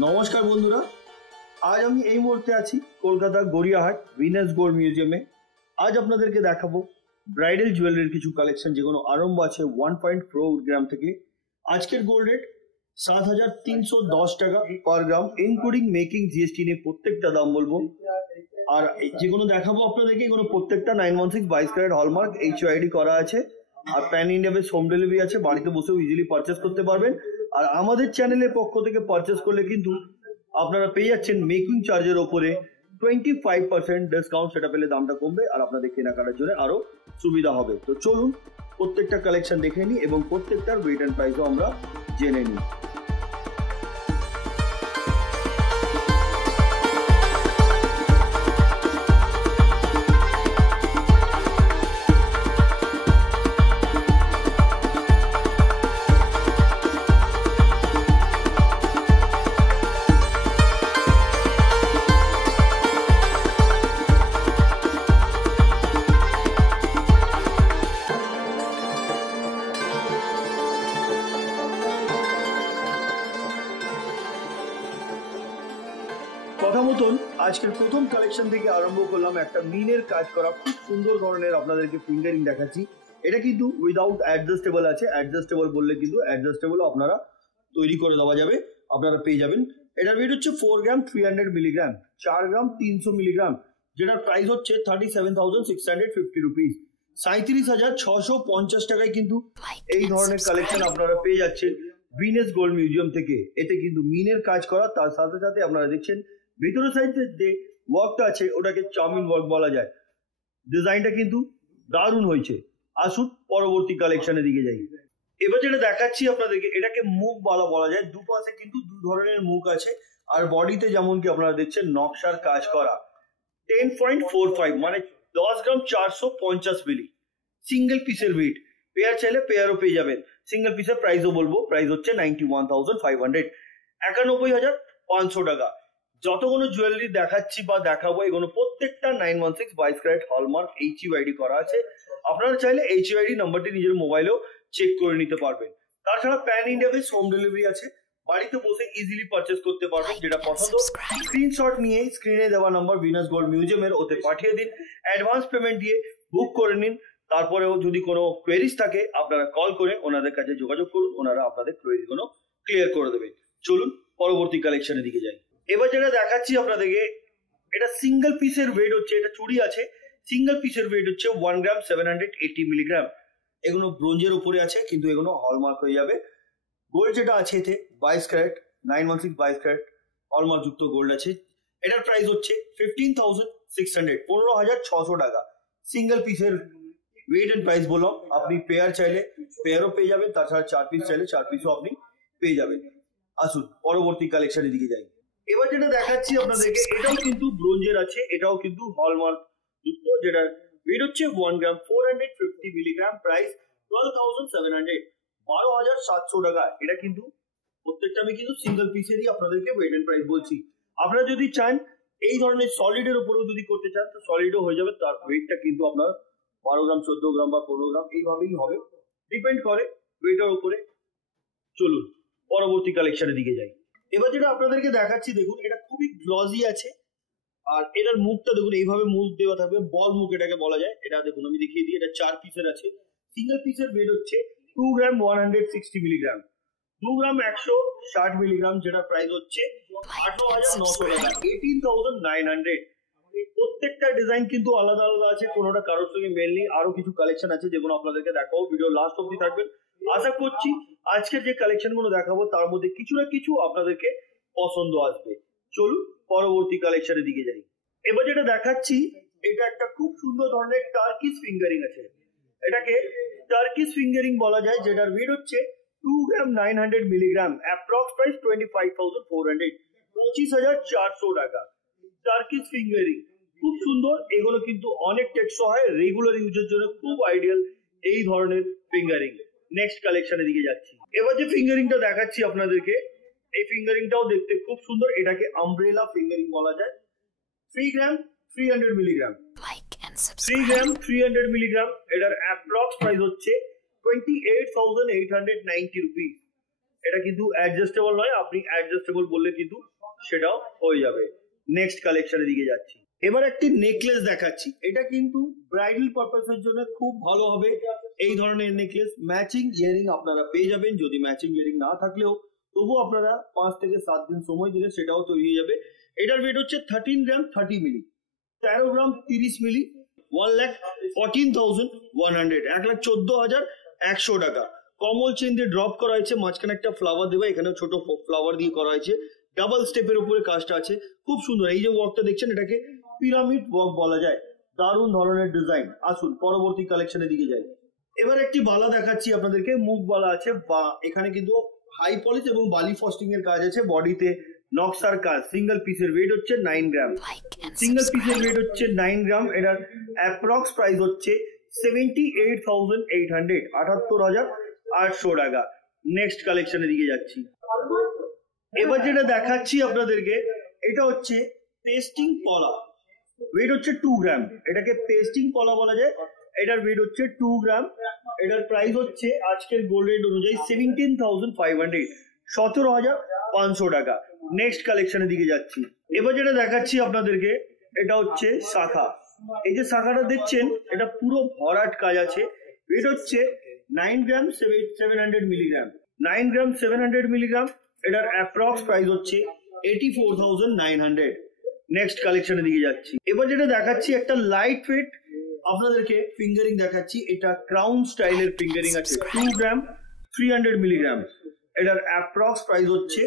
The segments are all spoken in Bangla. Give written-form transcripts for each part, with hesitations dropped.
নমস্কার বন্ধুরা, আজ আমি এই মুহূর্তে আছি কলকাতা গড়িয়াহাট ভিনাস গোল্ড মিউজিয়ামে। আজ আপনাদেরকে দেখাবো ব্রাইডাল জুয়েলারির কিছু কালেকশন যেগুলো আরম্ভ আছে 1.4 গ্রাম থেকে। আজকের গোল্ড রেট 7,310 টাকা পার গ্রাম, ইনক্লুডিং মেকিং জিএসটি নিয়ে প্রত্যেকটা দাম বলবো। আর যেগুলো দেখাবো আপনাদেরকে এগুলো প্রত্যেকটা 916 22 ক্যারেট হলমার্ক HYD করা আছে। আর pan India base home delivery আছে, বাড়িতে বসেও ইজিলি পারচেস করতে পারবেন। আর আমাদের চ্যানেলের পক্ষ থেকে পারচেস করলে কিন্তু আপনারা পেয়ে যাচ্ছেন মেকিং চার্জের ওপরে 25% ডিসকাউন্ট। সেটা পেলে দামটা কমবে আর আপনাদের কেনাকাটার জন্য আরো সুবিধা হবে। তো চলুন প্রত্যেকটা কালেকশন দেখে নিই এবং প্রত্যেকটার ওয়েট অ্যান্ড প্রাইসও আমরা জেনে নিই। কথা মতন আজকের প্রথম কালেকশন থেকে আরম্ভ করলাম। একটা মিনের কাজ করা খুব সুন্দর ধরনের আপনাদেরকে ফিঙ্গারিং দেখাচ্ছি। এটা কিন্তু উইদাউট অ্যাডজাস্টেবল আছে। অ্যাডজাস্টেবল বললে কিন্তু অ্যাডজাস্টেবলও আপনারা তৈরি করে দেওয়া যাবে, আপনারা পেয়ে যাবেন। এটার ওয়েট হচ্ছে 4 গ্রাম 300 মিলিগ্রাম, 4 গ্রাম 300 মিলিগ্রাম, যেটার প্রাইস হচ্ছে 37,650 রুপিস, 37,650 টাকায় কিন্তু এই ধরনের কালেকশন আপনারা পেয়ে যাচ্ছেন ভিনাস গোল্ড মিউজিয়াম থেকে। এতে কিন্তু মিনের কাজ করা, তার সাথে সাথে আপনারা দেখছেন ভিতরের সাইডে যে ওয়ার্কটা আছে ওটাকে চাউমিন ওয়ার্ক বলা যায়। ডিজাইনটা কিন্তু দারুণ হয়েছে। আসুন পরবর্তী কালেকশনের দিকে যাই। এবার যেটা দেখাচ্ছি আপনাদেরকে, এটাকে মুখ বলা যায়। দুপাশে কিন্তু দু ধরনের মুখ আছে। আর বডিতে যেমন কি আপনারা দেখছেন নকশার কাজ করা। 10.45 মানে 10 গ্রাম 450 মিলি, সিঙ্গেল পিসের ওয়েট। পেয়ার চাইলে পেয়ারও পেয়ে যাবেন। সিঙ্গেল পিসের প্রাইসও বলবো, প্রাইস হচ্ছে 91,500, 91,500 টাকা। যতগুলো জুয়েলারি দেখাচ্ছি বা দেখাবো এগুলো প্রত্যেকটা 916 22 ক্যারেট হলমার্ক HYD করা আছে। আপনারা চাইলে HYD নাম্বারটি নিজের মোবাইলেও চেক করে নিতে পারবেন। তাছাড়া pan India base home delivery আছে, বাড়িতে বসে ইজিলি পারচেস করতে পারবেন। যেটা পছন্দ স্ক্রিনশট নিয়ে স্ক্রিনে দেওয়া নাম্বার ভিনাস গোল্ড মিউজিয়ামের ওতে পাঠিয়ে দিন, অ্যাডভান্স পেমেন্ট দিয়ে বুক করে নিন। তারপরেও যদি কোনো কোয়েরিজ থাকে আপনারা কল করে ওনাদের কাছে যোগাযোগ করুন, ওনারা আপনাদের কোয়েরিগুলো ক্লিয়ার করে দেবে। চলুন পরবর্তী কালেকশনের দিকে যাই। এবার যেটা দেখাচ্ছি আপনাদেরকে, এটা সিঙ্গেল পিসের ওয়েট হচ্ছে, এটা চুড়ি আছে, সিঙ্গেল পিসের ওয়েট হচ্ছে 1 গ্রাম 780 মিলিগ্রাম। এগুলো ব্রোঞ্জের উপরে আছে কিন্তু এগুলো হলমার্ক হয়ে যাবে। গোল্ড যেটা আছে এতে 22 ক্যারেট 916 22 ক্যারেট হলমার্ক যুক্ত গোল্ড আছে। এটার প্রাইস হচ্ছে 15,600, 15,600 টাকা। সিঙ্গেল পিসের ওয়েট এন্ড প্রাইস বললাম। আপনি পেয়ার চাইলে পেয়ারও পেয়ে যাবেন, তাছাড়া 4 পিস চাইলে 4 পিসও আপনি পেয়ে যাবেন। আসুন পরবর্তী কালেকশনের দিকে যাই। এবার যেটা দেখাচ্ছি আপনাদেরকে, এটাও কিন্তু ব্রোঞ্জের আছে, এটাও কিন্তু হলমার্ক যুক্ত, যেটা ওয়েট হচ্ছে 1 গ্রাম 450 মিলিগ্রাম, প্রাইস 12,700, 12,700 টাকা। এটা কিন্তু প্রত্যেকটা আমি কিন্তু সিঙ্গেল পিসেরই আপনাদেরকে ওয়েট এন্ড প্রাইস বলছি। আপনারা যদি চান এই ধরনের সলিডের উপরেও যদি করতে চান তো সলিডও হয়ে যাবে। তার ওয়েটটা কিন্তু আপনার 12 গ্রাম 14 গ্রাম বা 15 গ্রাম এইভাবেই হবে, ডিপেন্ড করে ওয়েটের উপরে। চলুন পরবর্তী কালেকশনের দিকে যাই। এবার যেটা আপনাদেরকে দেখাচ্ছি দেখুন, এটা খুবই গ্লজি আছে। আর এটার মুখটা দেখুন, এইভাবে মুখ দেওয়া থাকবে, বল মুখ এটাকে বলা যায়। এটা দেখুন আমি দেখিয়ে দিই, এটা 4 পিসের আছে। সিঙ্গেল পিসের ওয়েট হচ্ছে 2 গ্রাম 160 মিলিগ্রাম, 2 গ্রাম 160 মিলিগ্রাম, যেটা প্রাইস হচ্ছে 18,900 টাকা, 18,900। প্রত্যেকটা ডিজাইন কিন্তু আলাদা আলাদা আছে, কোনোটা কারোর সঙ্গে মেল নেই। আরো কিছু কালেকশন আছে যেগুলো আপনাদেরকে দেখাবো, ভিডিও লাস্ট অব্দি থাকবেন। আশা করছি আজকের যে কালেকশন গুলো দেখাবো তার মধ্যে কিছু না কিছু আপনাদেরকে পছন্দ আসবে। চলুন পরবর্তী কালেকশনের দিকে যাই। এবার যেটা দেখাচ্ছি, এটা একটা খুব সুন্দর ধরনের টার্কিশ ফিঙ্গারিং আছে। এটাকে টার্কিশ ফিঙ্গারিং বলা যায়, যেটার ওয়েট হচ্ছে 2 গ্রাম 900 মিলিগ্রাম, অ্যাপ্রক্স প্রাইস 25,400, 25,400 টাকা। টার্কিশ ফিঙ্গারিং খুব সুন্দর। এগুলো কিন্তু অনেক টেকসই হয়, রেগুলার ইউজের জন্য খুব আইডিয়াল এই ধরনের ফিঙ্গারিং। নেক্সট কালেকশনের দিকে যাচ্ছি। এবার যে ফিঙ্গারিংটা দেখাচ্ছি আপনাদেরকে, এই ফিঙ্গারিংটাও দেখতে খুব সুন্দর। এটাকে আমব্রেলা ফিঙ্গারিং বলা যায়। 3 গ্রাম 300 মিলিগ্রাম, 3 গ্রাম 300 মিলিগ্রাম। এটার অ্যাপ্রক্স প্রাইস হচ্ছে 28,890 রুপিস, এটা কিন্তু অ্যাডজাস্টেবল নয়, আপনি অ্যাডজাস্টেবল বললে কিন্তু সেটাও হয়ে যাবে। নেক্সট কালেকশনের দিকে যাচ্ছি। এবার একটি নেকলেস দেখাচ্ছি, এটা কিন্তু ব্রাইডাল পারপাসের জন্য খুব ভালো হবে। এই ধরনের নেকলেস ম্যাচিং ইয়ারিং আপনারা পেয়ে যাবেন। যদি ম্যাচিং ইয়ারিং না থাকলেও তবু আপনারা 5 থেকে 7 দিন সময় দিলে সেটাও তৈরি হয়ে যাবে। এটার ওয়েট হচ্ছে 13 গ্রাম 30 মিলি, 13 গ্রাম 30 মিলি, 1,14,100, 1,14,100 টাকা। কমল চেন দিয়ে ড্রপ করা হয়েছে, মাঝখানে একটা ফ্লাওয়ার দেওয়া, এখানে ছোট ফ্লাওয়ার দিয়ে করা হয়েছে, ডাবল স্টেপের উপরে কাজটা আছে, খুব সুন্দর। এই যে ওয়ার্কটা দেখছেন এটাকে পিরামিড ওয়ার্ক বলা যায়, দারুণ ধরনের ডিজাইন। আসুন পরবর্তী কালেকশনের দিকে যাই। এবার একটি বালা দেখাচ্ছি আপনাদেরকে, মুখ বালা আছে, বা এখানে কিন্তু হাই পলিশ এবং বালি ফস্টিং এর কাজ আছে, বডিতে নকশার কাজ। সিঙ্গেল পিসের ওয়েট হচ্ছে 9 গ্রাম, সিঙ্গেল পিসের ওয়েট হচ্ছে 9 গ্রাম। এটার অ্যাপ্রক্স প্রাইস হচ্ছে 78,800, 78,800 টাকা। নেক্সট কালেকশনের দিকে যাচ্ছি। এবার যেটা দেখাচ্ছি আপনাদেরকে, এটা হচ্ছে পেস্টিং পলা, ওয়েট হচ্ছে 2 গ্রাম। এটাকে পেস্টিং পলা বলা যায়। এটার ওয়েট হচ্ছে 2 গ্রাম। এটার প্রাইস হচ্ছে আজকের গোল্ড রেট অনুযায়ী 17,500, 17,500 টাকা। নেক্সট কালেকশনের দিকে যাচ্ছি। এবার যেটা দেখাচ্ছি আপনাদেরকে, এটা হচ্ছে শাখা। এই যে শাখাটা দেখছেন, এটা পুরো ভরাট কাজ আছে। ওয়েট হচ্ছে 9 গ্রাম 700 মিলিগ্রাম, 9 গ্রাম 700 মিলিগ্রাম। এটার অ্যাপ্রক্স প্রাইস হচ্ছে 84,900। নেক্সট কালেকশনের দিকে যাচ্ছি। এবার যেটা দেখাচ্ছি, একটা লাইট ওয়েট আপনাদেরকে ফিঙ্গারিং দেখাচ্ছি। এটা ক্রাউন স্টাইলের ফিঙ্গারিং আছে, 2 গ্রাম 300 মিলিগ্রাম। এটার অ্যাপ্রক্স প্রাইস হচ্ছে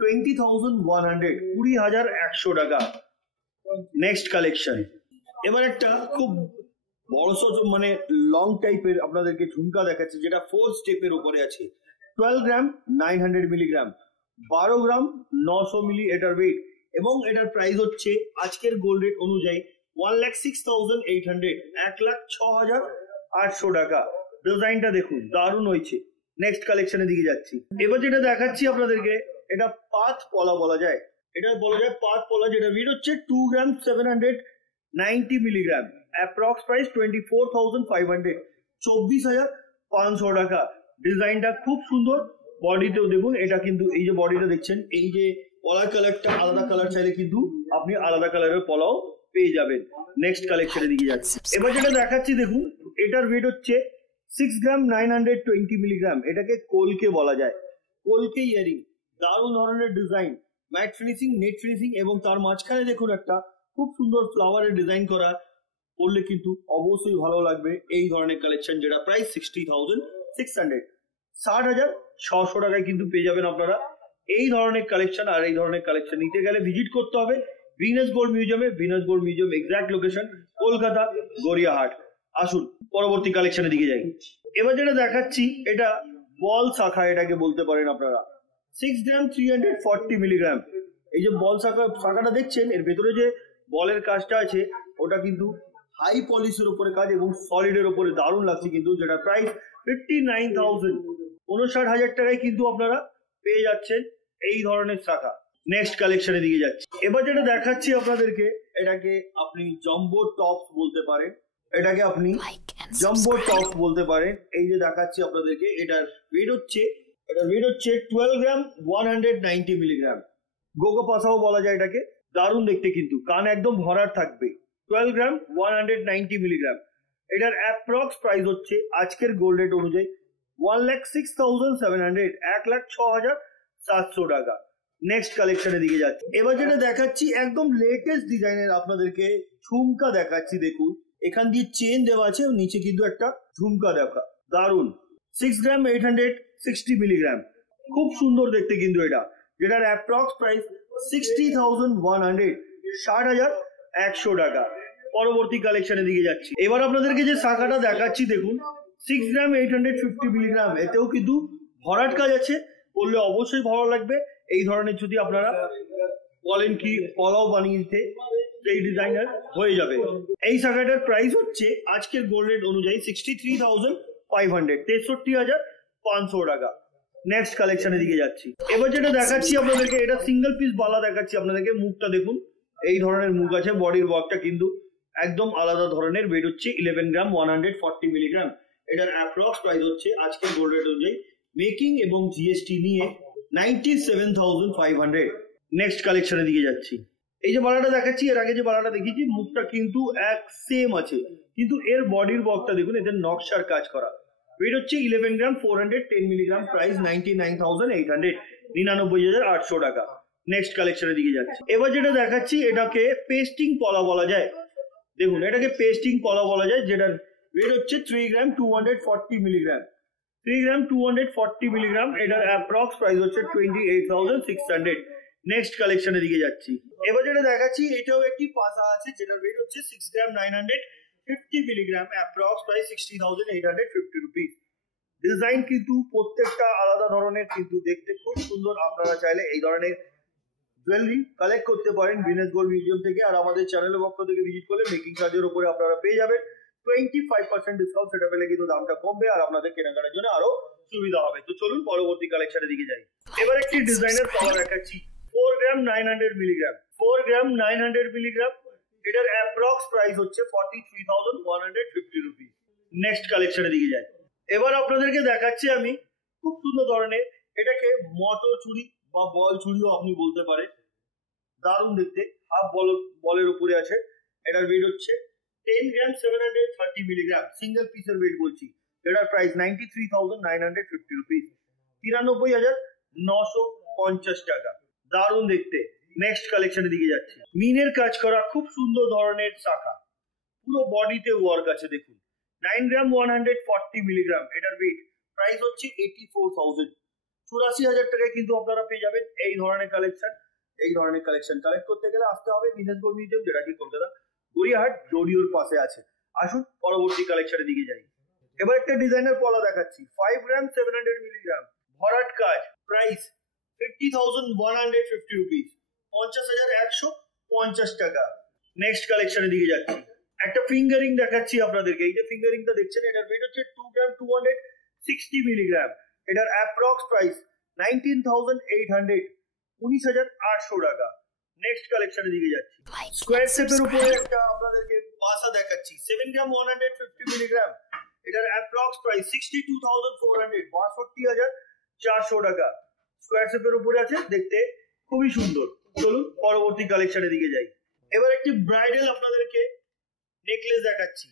20,100, 20,100 টাকা। Next collection. এবার একটা খুব বড় মানে লং টাইপের আপনাদেরকে ঝুমকা দেখাচ্ছি, যেটা 4 স্টেপের উপরে আছে, 12 গ্রাম 900 মিলিগ্রাম, 12 গ্রাম 900 মিলি এটার ওয়েট, এবং এটার প্রাইস হচ্ছে আজকের গোল্ড রেট অনুযায়ী 1,06,800, 1,06,800 টাকা। ডিজাইনটা দেখুন দারুণ হয়েছে। নেক্সট কালেকশনের দিকে যাচ্ছি। এবার যেটা দেখাচ্ছি আপনাদেরকে, এটা পাথ পলা বলা যায়, এটা বলা যায় পাথ পলা, যেটা ওয়েট হচ্ছে 2 গ্রাম 790 মিলিগ্রাম, অ্যাপ্রক্স প্রাইস 24,500, 24,500 টাকা। ডিজাইনটা খুব সুন্দর। বডিতেও দেখুন, এটা কিন্তু এই যে বডিটা দেখছেন, এই যে পলার কালারটা আলাদা কালার চাইলে কিন্তু আপনি আলাদা কালারের পলাও পেয়ে যাবেন। নেক্সট কালেকশনের দিকে যাচ্ছি। এবার যেটা দেখাচ্ছি দেখুন, এটার ওয়েট হচ্ছে 6 গ্রাম 920 মিলিগ্রাম। এটাকে কলকে বলা যায়, কলকে ইয়ারিং, দারুণ ধরনের design, mat finishing, net finishing, এবং তার মাঝখানে দেখুন একটা খুব সুন্দর ফ্লাওয়ারের ডিজাইন করা। পড়লে কিন্তু অবশ্যই ভালো লাগবে এই ধরনের কালেকশন, যেটা প্রাইস 60,600, 60,600 টাকায় কিন্তু পেয়ে যাবেন আপনারা এই ধরনের কালেকশন। আর এই ধরনের কালেকশন নিতে গেলে ভিজিট করতে হবে ভিনাস গোল্ড মিউজিয়ামে। Venus gold museum exact location Kolkata Gariahat. আসুন পরবর্তী কালেকশনের দিকে যাই। এবার যেটা দেখাচ্ছি, এটা বল শাখা এটাকে বলতে পারেন আপনারা, 6 গ্রাম 340 মিলিগ্রাম। এই যে বল শাখাটা দেখছেন, এর ভেতরে যে বলের কাজটা আছে ওটা কিন্তু হাই পলিশের উপরে কাজ এবং সলিডের উপরে দারুণ লাগছে কিন্তু, যেটা প্রাইস 59,000, 59,000 টাকায় কিন্তু আপনারা পেয়ে যাচ্ছেন এই ধরনের শাখা। নেক্সট কালেকশনের দিকে যাচ্ছি। এবার যেটা দেখাচ্ছি আপনাদেরকে, এটাকে আপনি জাম্বো টপস বলতে পারেন, এটাকে আপনি জাম্বো টপস বলতে পারেন। এই যে দেখাচ্ছি আপনাদেরকে, এটার ওয়েট হচ্ছে 12 গ্রাম 190 মিলিগ্রাম। গোগো পাসাও বলা যায় এটাকে, দারুণ দেখতে কিন্তু, কান একদম ভরাট থাকবে। 12 গ্রাম 190 মিলিগ্রাম। এটার অ্যাপ্রক্স প্রাইস হচ্ছে আজকের গোল্ড রেট অনুযায়ী 1,06,700, 1,06,700 টাকা। নেক্সট কালেকশনের দিকে যাচ্ছি। এবার যেটা দেখাচ্ছি, একদম লেটেস্ট ডিজাইনের আপনাদেরকে ঝুমকা দেখাচ্ছি। দেখুন, এখান দিয়ে চেন দেওয়া আছে, নিচে কিন্তু একটা ঝুমকা দেখা, দারুণ। 6 গ্রাম 860 মিলিগ্রাম, খুব সুন্দর দেখতে কিন্তু এটা, যেটার অ্যাপ্রক্স প্রাইস 60,100, 60,100 টাকা। পরবর্তী কালেকশনের দিকে যাচ্ছি। এবার আপনাদেরকে যে শাখাটা দেখাচ্ছি দেখুন, 6 গ্রাম 850 মিলিগ্রাম। এতেও কিন্তু ভরাট কাজ আছে, করলে অবশ্যই ভালো লাগবে। এই ধরনের যদি আপনারা বলেন কি পলাও বানিয়ে দিতে, এই ডিজাইনার হয়ে যাবে। এই শাখাটার প্রাইস হচ্ছে আজকের গোল্ড রেট অনুযায়ী 63,500, 63,500 টাকা। নেক্সট কালেকশনের দিকে যাচ্ছি। এবার যেটা দেখাচ্ছি আপনাদেরকে, এটা সিঙ্গেল পিস বালা দেখাচ্ছি আপনাদেরকে। মুখটা দেখুন, এই ধরনের মুখ আছে, বডির ওয়ার্কটা কিন্তু একদম আলাদা ধরনের। ওয়েট হচ্ছে 11 গ্রাম 140 মিলিগ্রাম। এটার অ্যাপ্রক্স প্রাইস হচ্ছে আজকের গোল্ড রেট অনুযায়ী মেকিং এবং জিএসটি নিয়ে 97,500। নেক্সট কালেকশনের দিকে যাচ্ছি। এই যে বালাটা দেখাচ্ছি, এর আগে যে বালাটা দেখিয়েছি মুখটা কিন্তু এক সেম আছে, কিন্তু এর বডির ওয়ার্কটা দেখুন, এদের নকশার কাজ করা। ওয়েট হচ্ছে 11 গ্রাম 410 মিলিগ্রাম, প্রাইস 99,800, 99,800 টাকা। নেক্সট কালেকশনের দিকে যাচ্ছি। এবার যেটা দেখাচ্ছি এটাকে পেস্টিং পলা বলা যায়। দেখুন এটাকে পেস্টিং পলা বলা যায়, যেটার ওয়েট হচ্ছে 3 গ্রাম 240 মিলিগ্রাম, 3 গ্রাম 240 মিলিগ্রাম। এটার অ্যাপ্রক্স প্রাইস হচ্ছে 28,600। নেক্সট কালেকশনের দিকে যাচ্ছি। এবার যেটা দেখাচ্ছি এটাও একটি পাতা আছে, যেটার ওয়েট হচ্ছে 6 গ্রাম 950 milligram, approx price 60,850 rupees. Design কিন্তু প্রত্যেকটা আলাদা ধরনের, কিন্তু দেখতে খুব সুন্দর। আপনারা চাইলে এই ধরনের জুয়েলারি কালেক্ট করতে পারেন ভিনাস গোল্ড মিউজিয়াম থেকে। আর আমাদের চ্যানেলের পক্ষ থেকে ভিজিট করলে মেকিং চার্জের উপরে আপনারা পেয়ে যাবেন 25% ডিসকাউন্ট। সেটা পেলে কিন্তু দামটা কমবে আর আপনাদের কেনাকাটার জন্য আরো সুবিধা হবে। তো চলুন পরবর্তী কালেকশনের দিকে যাই। এবার একটি ডিজাইনের পলা দেখাচ্ছি, 4 গ্রাম 900 মিলিগ্রাম, 4 গ্রাম 900 মিলিগ্রাম। এটার অ্যাপ্রক্স প্রাইস হচ্ছে 43,150 রুপিস। নেক্সট কালেকশনের দিকে যাই। এবার আপনাদেরকে দেখাচ্ছি আমি খুব সুন্দর ধরনের, এটাকে মটর চুড়ি বা বল চুড়িও আপনি বলতে পারেন। দারুণ দেখতে, হাফ বলের উপরে আছে। এটার ওয়েট হচ্ছে 10 গ্রাম 730 মিলিগ্রাম, সিঙ্গেল পিসের ওয়েট বলছি। এটার প্রাইস 93,950 রুপিস, 93,950 টাকা। দারুণ দেখতে। নেক্সট কালেকশনের দিকে যাচ্ছি। মিনের কাজ করা খুব সুন্দর ধরনের শাখা, পুরো বডিতে ওয়ার্ক আছে দেখুন। 9 গ্রাম 140 মিলিগ্রাম, এটার ওয়েট, প্রাইস হচ্ছে 84,000, 84,000 টাকায় কিন্তু আপনারা পেয়ে যাবেন এই ধরনের কালেকশন। এই ধরনের কালেকশন কালেক্ট করতে গেলে আসতে হবে ভিনাস গোল্ড মিউজিয়াম, যেটা কি কলকাতা গড়িয়াহাট জোডিওর পাশে আছে। আসুন পরবর্তী কালেকশনের দিকে যাই। এবার একটা ডিজাইনার পলা দেখাচ্ছি, 5 গ্রাম 700 মিলিগ্রাম, ভরাট কাজ, প্রাইস 50,150 রুপিস, 50,150 টাকা। নেক্সট কালেকশনের দিকে যাচ্ছি। একটা ফিঙ্গারিং দেখাচ্ছি আপনাদেরকে। এই যে ফিঙ্গারিংটা দেখছেন, এটার ওয়েট হচ্ছে 2 গ্রাম 260 মিলিগ্রাম। এটার অ্যাপ্রক্স প্রাইস 19,800, 19,800 টাকা। নেক্সট কালেকশনের দিকে যাচ্ছি। স্কোয়ার শেপের উপরে একটা আপনাদেরকে পাসা দেখাচ্ছি, 7 গ্রাম 150 মিলিগ্রাম। এটার অ্যাপ্রক্স প্রাইস 62,400, 62,400 টাকা। স্কোয়ার শেপের উপরে আছে, দেখতে খুবই সুন্দর। চলুন পরবর্তী কালেকশনের দিকে যাই। এবার একটি ব্রাইডাল আপনাদেরকে নেকলেস দেখাচ্ছি।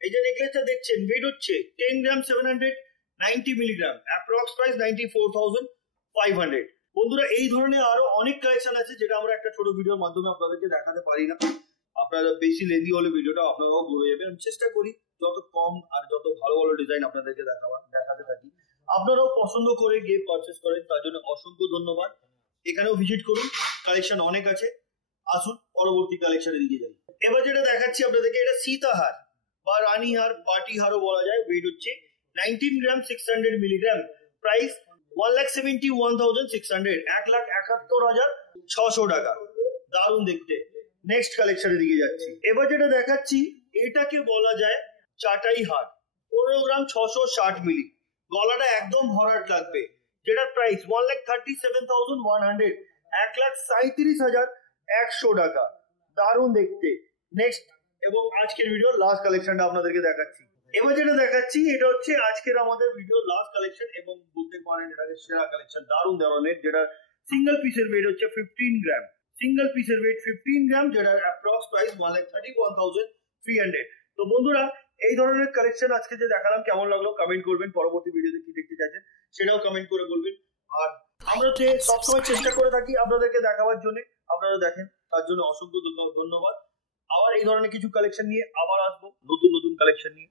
এই যে নেকলেসটা দেখছেন, ওয়েট হচ্ছে 10 গ্রাম 790 মিলিগ্রাম, অ্যাপ্রক্স প্রাইস 94,500। বন্ধুরা এই ধরনের আরো অনেক কালেকশন আছে, যেটা আমরা একটা ছোট ভিডিওর মাধ্যমে আপনাদেরকে দেখাতে পারি না। আপনারা বেশি লেন্দি হলে ভিডিওটা আপনারাও ঘুরে যাবেন। আমি চেষ্টা করি যত কম আর যত ভালো ভালো ডিজাইন আপনাদেরকে দেখাতে থাকি। আপনারাও পছন্দ করে গিয়ে পারচেস করেন, তার জন্য অসংখ্য ধন্যবাদ। এখানেও ভিজিট করুন, কালেকশন অনেক আছে। আসুন পরবর্তী কালেকশনের দিকে যাই। এবার যেটা দেখাচ্ছি আপনাদেরকে, এটা সীতাহার বা রানীহার, পার্টি হারও বলা যায়। ওয়েট হচ্ছে 19 গ্রাম 600 মিলিগ্রাম, প্রাইস 1,71,600, 1,71,600 টাকা। দারুণ দেখতে। নেক্সট কালেকশনের দিকে যাচ্ছি। এবার যেটা দেখাচ্ছি এটাকে বলা যায় চাটাই হার, 15 গ্রাম 660 মিলি, গলাটা একদম ভরাট লাগবে, যেটার প্রাইস 1,37,100, 1,37,100 টাকা। দারুণ দেখতে। নেক্সট এবং আজকের ভিডিওর লাস্ট কালেকশনটা আপনাদেরকে দেখাচ্ছি। এবার যেটা দেখাচ্ছি এটা হচ্ছে আজকের আমাদের ভিডিওর লাস্ট কালেকশন এবং বলতে পারেন এটাকে সেরা কালেকশন। দারুণ ধরনের, যেটা সিঙ্গেল পিসের ওয়েট হচ্ছে 15 গ্রাম, সিঙ্গেল পিসের ওয়েট 15 গ্রাম, যেটার অ্যাপ্রক্স প্রাইস 1,31,300। তো বন্ধুরা এই ধরনের কালেকশন আজকে যে দেখালাম কেমন লাগলো কমেন্ট করবেন। পরবর্তী ভিডিওতে কি দেখতে চাইছেন সেটাও কমেন্ট করে বলবেন। আর আমরা যে সবসময় চেষ্টা করে থাকি আপনাদেরকে দেখাবার জন্য, আপনারা দেখেন, তার জন্য অসংখ্য ধন্যবাদ। আবার এই ধরনের কিছু কালেকশন নিয়ে আবার আসবো, নতুন নতুন কালেকশন নিয়ে।